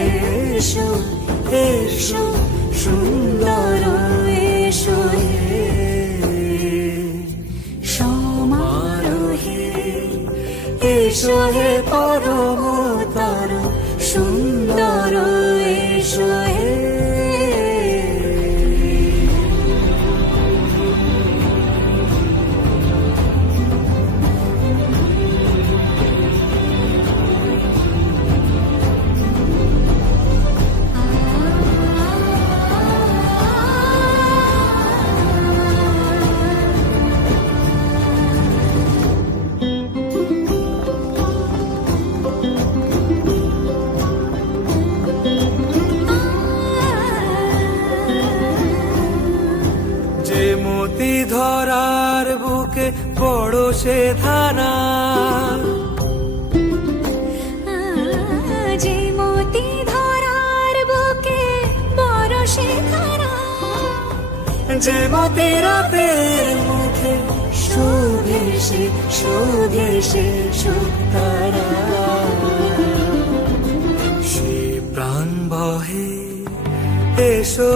এসো এসো সুন্দর এসো সমারোহে এসো হে পরম যে ধরার বুকে বড় সে ধারা যে মতি ধরার বুকে বরসে ধরা যে মতি রাতের মুখে শোভে সে শোভে সে সে প্রাণ বহে এসো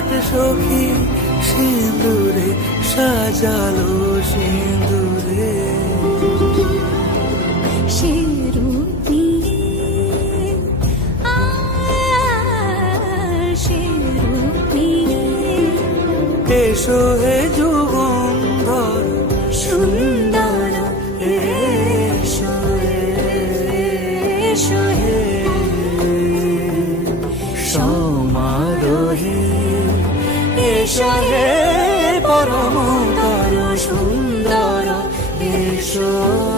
লোলাট সখী সিঁদুরে সাজালো সিঁদুরে রূপ নিয়ে এসো হে এসো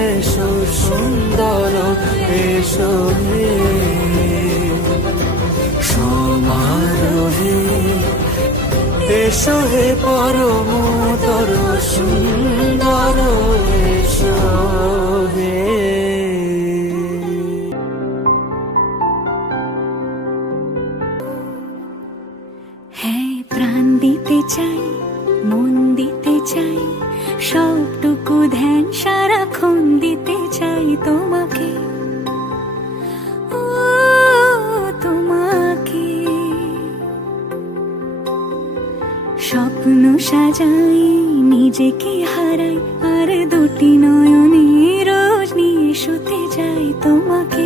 সুন্দর এসো হে। সমারোহে এসো হে পরমতর সুন্দর এসো হে। দিতে চাই, মন দিতে চাই, সবটুকু ধ্যান সারাক্ষণ সাজাই নিজেকে হারাই। আর দুটি নয়নে রোজ নিয়ে শুতে যাই তোমাকে।